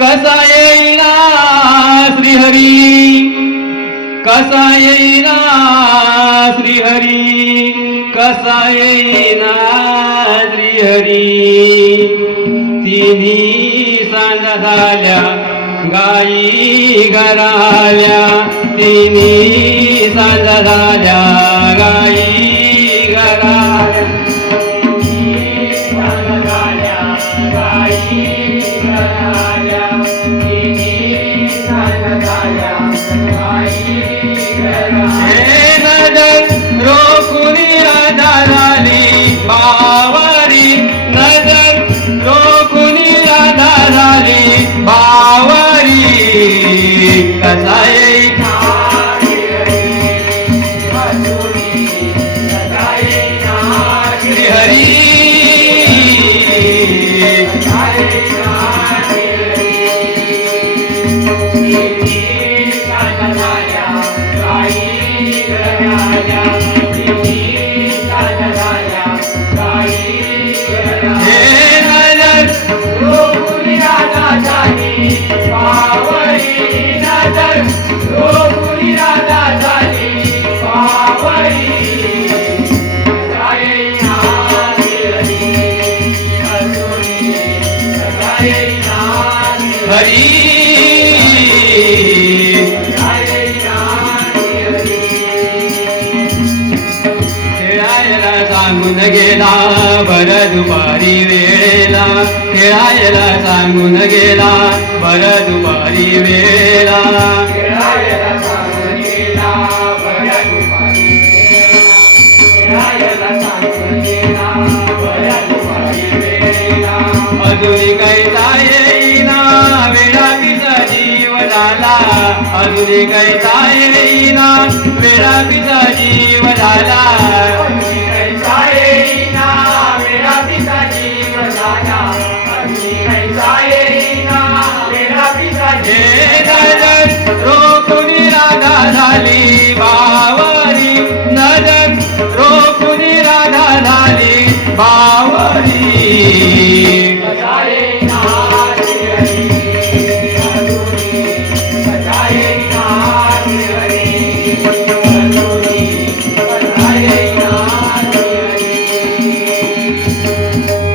कसा येईना श्रीहरी, कसा येईना श्रीहरी, कसा येईना श्रीहरी. तिन्ही सांज झाल्या गाई घराल्या, तिन्ही सांज झाल्या गाई घराल्या, तिन्ही सांज झाल्या गाई घराल्या, तिन्ही सांज झाल्या गाई घराल्या. हे नजर रोखुनी आधाराली बावरी, नजर रोखुनी आधाराली बावरी. कसा येईना श्रीहरी, खेळायला सांगून गेला भर दुपारी वेळेला, खेळायला सांगून गेला भर दुपारी वेळेला, खेळायला सांगून गेला भर दुपारी वेळेला, खेळायला सांगून गेला भर दुपारी वेळेला. अजून कैसा येईना वेळा तिचा जीव झाला, अजून कैसा येईना वेळा तिचा जीव झाला, अजून कैसा येईना वेळा तिचा जीव झाला, अजून कैसा येईना वेळा तिचा जीव झाला. रोखुनी राधा झाली बावरी, नजर रोखुनी राधा झाली बावरी.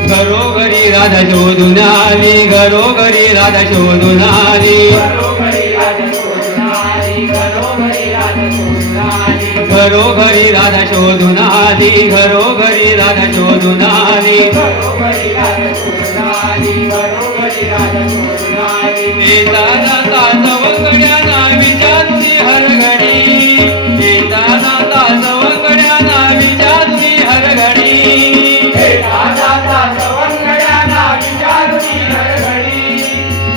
घरोघरी राधा शोधून आली, घरोघरी राधा शोधून आली, घरोघरी राधा शोधून आली, घरोघरी राधा शोधून आली, घरोघरी राधा शोधून आली, घरोघरी राधा शोधून आली, घरोघरी राधा शोधून आली, घरोघरी राधा शोधून आली. येता जाता सवंगड्यांना विचारली हरघडी, येता जाता सवंगड्यांना विचारली हरघडी, येता जाता सवंगड्यांना विचारली हरघडी,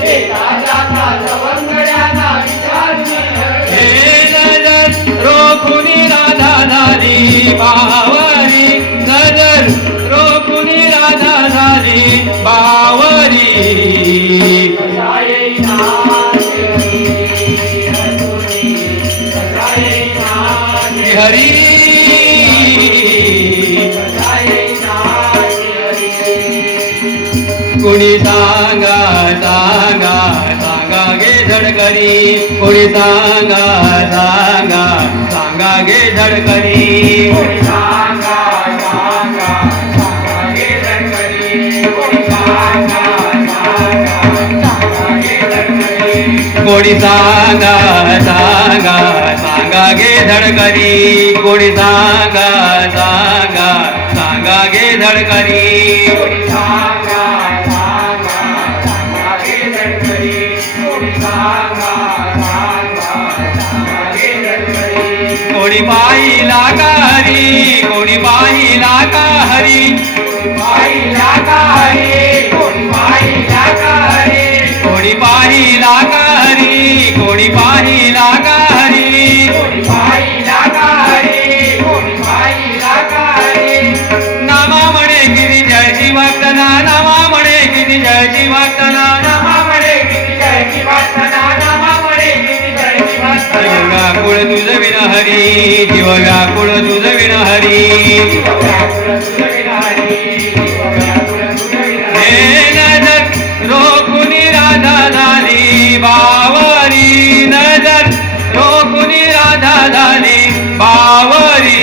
येता जाता सवंगड्यांना विचारली हरघडी. हे नजर रोखुनी राधा झाली बावरी, नजर रोखुनी राधा झाली बावरी. कसा येईना श्रीहरी, कोणी सांगा सांगा सांगा गे धडकरी, कोणी सांगा सांगा सांगा गे धडकरी, कोणी सांगा सांगा सांगा गे धडकरी, कोणी सांगा सांगा सांगा गे धडकरी, कोणी सांगा सांगा सांगा गे धडकरी, कोणी सांगा सांगा सांगा गे धडकरी, कोणी सांगा सांगा सांगा गे धडकरी, कोणी सांगा सांगा सांगा गे धडकरी. कोणी पाहिला गारी, कोणी पाहिला का हरी पाहिला का हरी कोणी पाहिला का हरी कोणी पाहिला का हरी कोणी पाहिला का हरी कोणी पाहिला का हरी कोणी पाहिला का हरी नामा म्हणे किती जयची वागताना नामा म्हणे किती जयची वागताना नामा म्हणे किती जयची वासना नामा म्हणे किती जयची वासना जीव व्याकुळ तुझ विन हरी जीव व्याकुळ तुझ विन हरी जीव व्याकुळ तुझ विना हरी जीव व्याकुळ तुझ विना हरी हे नजर रोखुनी राधा झाली बावरी नजर रोखुनी राधा झाली बावरी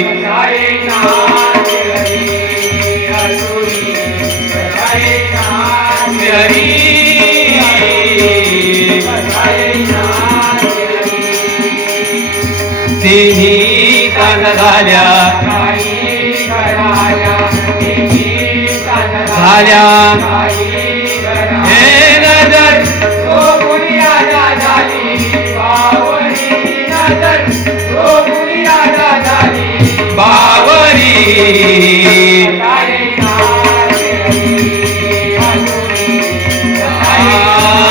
जय नाथ हरी हसुरी जय नाथ हरी जय नाथ हरी तिन्ही कान झाल्या काही कराया तिन्ही कान झाल्या काही कराया हे नजर तो कुणी राजा झाली बावरी नजर तो कुणी राजा झाली बावरी जय नाथ हरी हसुरी जय